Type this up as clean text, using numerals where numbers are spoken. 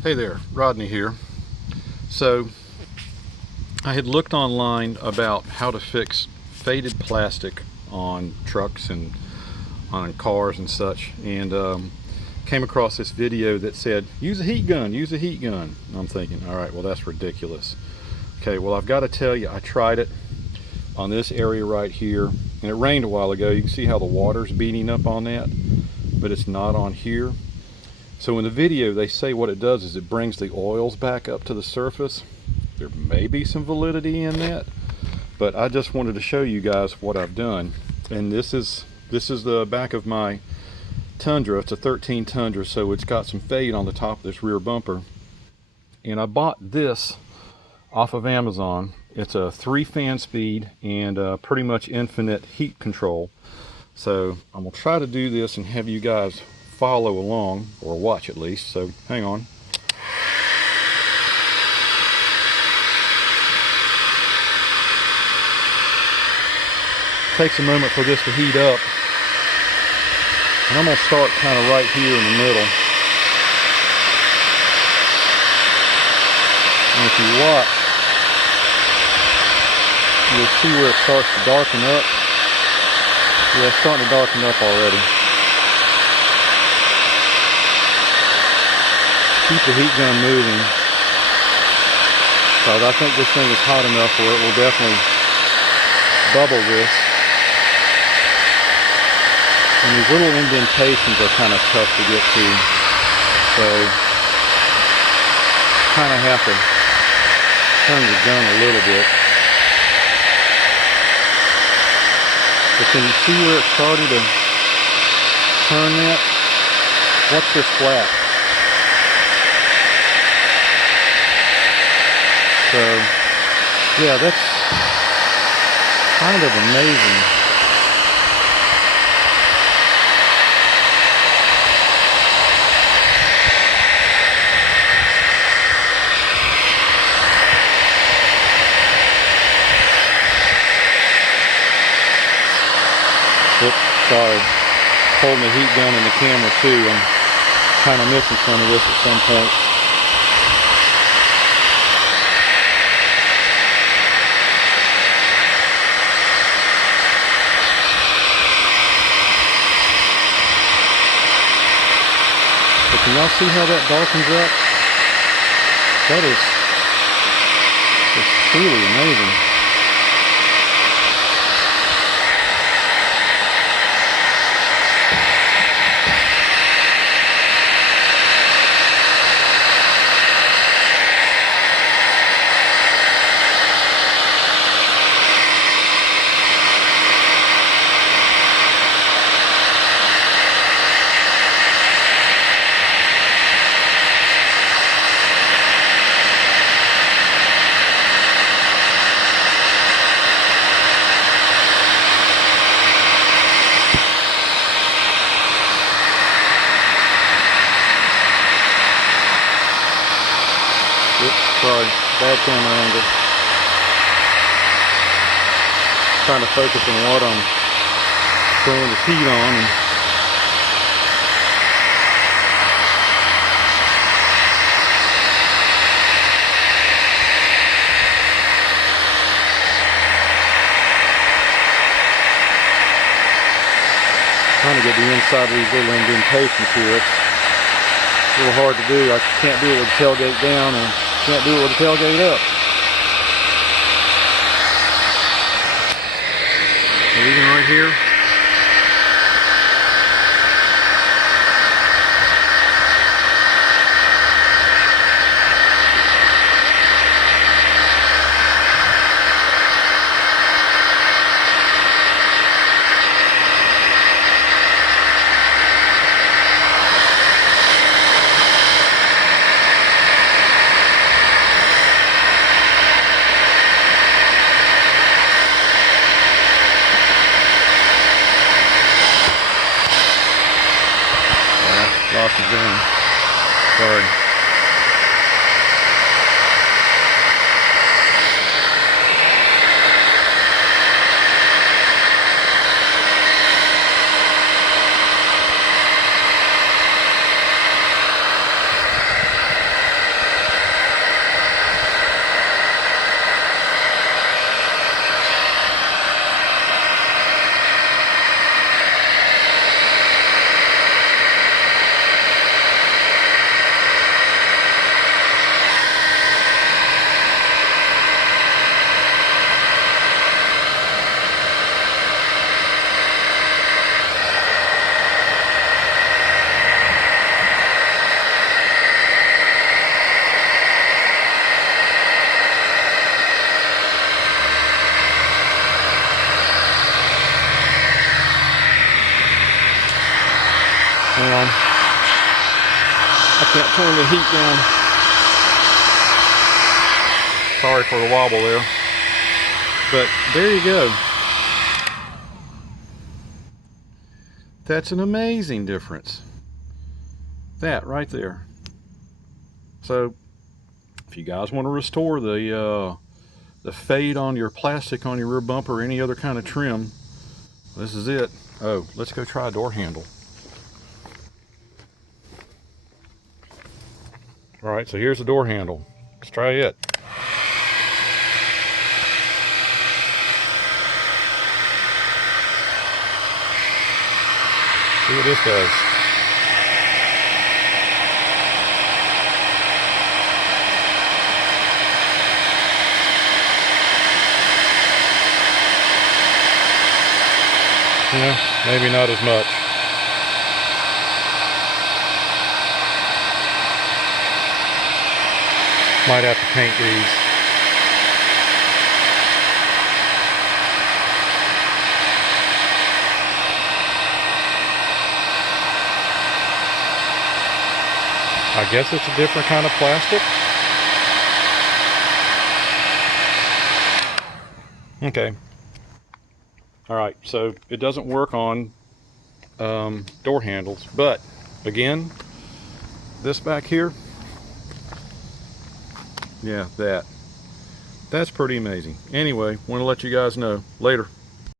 Hey there, Rodney here. So I had looked online about how to fix faded plastic on trucks and on cars and such, and came across this video that said use a heat gun, use a heat gun. And I'm thinking, all right, well, that's ridiculous. Okay, well, I've got to tell you, I tried it on this area right here, and it rained a while ago. You can see how the water's beating up on that, but it's not on here. So in the video, they say what it does is it brings the oils back up to the surface. There may be some validity in that, but I just wanted to show you guys what I've done. And this is the back of my Tundra. It's a 13 Tundra, so it's got some fade on the top of this rear bumper. And I bought this off of Amazon. It's a 3-fan speed and pretty much infinite heat control. So I'm gonna try to do this and have you guys follow along, or watch at least. So hang on. Takes a moment for this to heat up, and I'm going to start kind of right here in the middle. And if you watch, you'll see where it starts to darken up. Yeah, it's starting to darken up already. Keep the heat gun moving, because I think this thing is hot enough where it will definitely bubble this. And these little indentations are kind of tough to get to, so kind of have to turn the gun a little bit. But can you see where it's starting to turn that? Watch this flap. So yeah, that's kind of amazing. Oops, sorry. Holding the heat gun in the camera too. I'm kind of missing some of this at some point. But can y'all see how that darkens up? That is just truly amazing. Oops, sorry, bad camera angle. Trying to focus on what I'm throwing the heat on. And trying to get the inside of these little indentations here. It's a little hard to do. I can't do it with the tailgate down, and can't do it with the tailgate up. And even right here. can't turn the heat down. Sorry for the wobble there. But there you go. That's an amazing difference. That right there. So if you guys want to restore the fade on your plastic on your rear bumper or any other kind of trim, this is it. Oh, let's go try a door handle. All right, so here's the door handle. Let's try it. See what this does. Yeah, maybe not as much. Might have to paint these. I guess it's a different kind of plastic. Okay. All right, so it doesn't work on door handles, but again, this back here, yeah, that's pretty amazing. Anyway, want to let you guys know. Later.